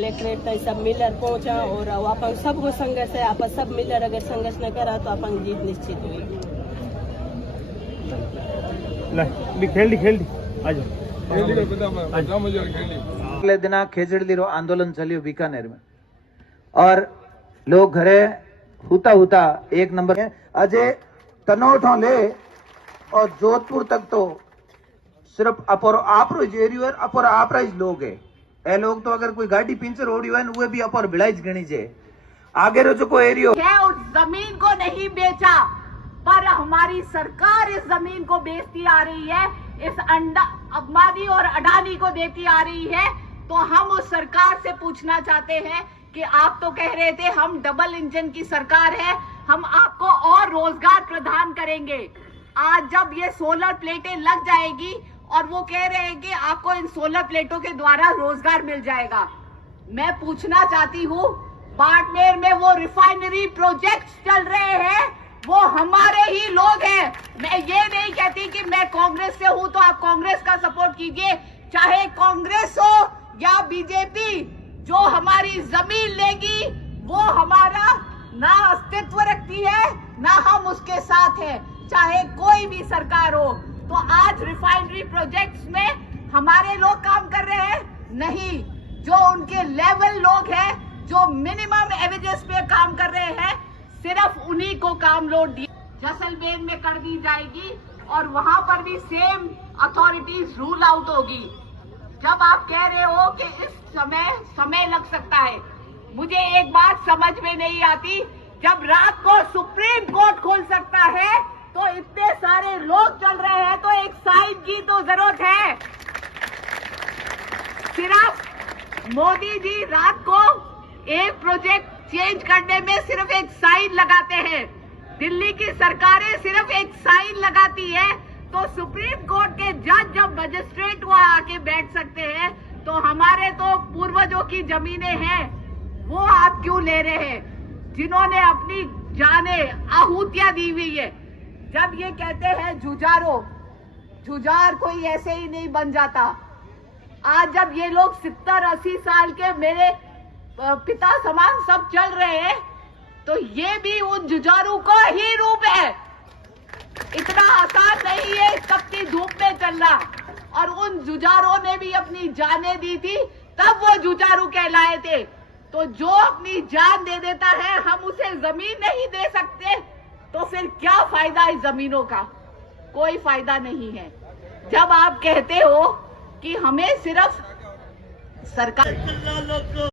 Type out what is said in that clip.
Collectorate तक सब मिलकर पहुंचा और अपन सबको संघर्ष है। आप सब मिलकर अगर संघर्ष न करा तो अपन जीत निश्चित होगी। अगले दिन खेजड़ीरो आंदोलन चलियो बीकानेर में और लोग घरे हुता हुता एक नंबर है अजय तनोठों ले और जोधपुर तक तो सिर्फ अपर आपरो एरियो है, अपर आपराइज लोग है। ए लोग तो अगर कोई गाड़ी पिंचर हो रही है वो भी अपर भिड़ाइज गणी जे आगे रो जो को एरियो है। उस जमीन को नहीं बेचा पर हमारी सरकार इस जमीन को बेचती आ रही है, इस अंबानी और अडानी को देती आ रही है। तो हम उस सरकार से पूछना चाहते हैं कि आप तो कह रहे थे हम डबल इंजन की सरकार है, हम आपको और रोजगार प्रदान करेंगे। आज जब ये सोलर प्लेटें लग जाएगी और वो कह रहे हैं कि आपको इन सोलर प्लेटों के द्वारा रोजगार मिल जाएगा। मैं पूछना चाहती हूँ, बाड़मेर में वो रिफाइनरी प्रोजेक्ट्स चल रहे हैं, वो हमारे ही लोग हैं। मैं ये नहीं कहती कि मैं कांग्रेस से हूँ तो आप कांग्रेस का सपोर्ट कीजिए, चाहे कांग्रेस हो या बीजेपी। जो हमारी जमीन लेगी वो हमारा ना अस्तित्व रखती है ना हम उसके साथ हैं, चाहे कोई भी सरकार हो। तो आज रिफाइनरी प्रोजेक्ट्स में हमारे लोग काम कर रहे हैं नहीं, जो उनके लेवल लोग हैं, जो मिनिमम एवेजेस पे काम कर रहे हैं, सिर्फ उन्हीं को काम लोड जैसलमेर में कर दी जाएगी और वहां पर भी सेम अथॉरिटीज रूल आउट होगी। जब आप कह रहे हो कि इस समय लग सकता है, मुझे एक बात समझ में नहीं आती, जब रात को सुप्रीम कोर्ट खोल सकता है तो इतने सारे लोग चल रहे हैं तो एक साइन की तो जरूरत है। सिर्फ मोदी जी रात को एक प्रोजेक्ट चेंज करने में सिर्फ एक साइन लगाते हैं, दिल्ली की सरकारें सिर्फ एक साइन लगाती है। तो सुप्रीम कोर्ट के जज जब मजिस्ट्रेट वहां आके बैठ सकते हैं तो हमारे तो पूर्वजों की जमीनें हैं, वो आप क्यों ले रहे हैं, जिन्होंने अपनी जाने आहुतियां दी हुई है। जब ये कहते हैं जुझार कोई ऐसे ही नहीं बन जाता। आज जब ये लोग 70-80 साल के मेरे पिता समान सब चल रहे हैं तो ये भी उन जुझारू को ही रूप है। इतना आसान नहीं है तपती धूप में चलना, और उन जुझारों ने भी अपनी जानें दी थी तब वो जुझारू कहलाए थे। तो जो अपनी जान दे देता है हम उसे जमीन नहीं दे सकते तो फिर क्या फायदा इस जमीनों का, कोई फायदा नहीं है। जब आप कहते हो कि हमें सिर्फ सरकार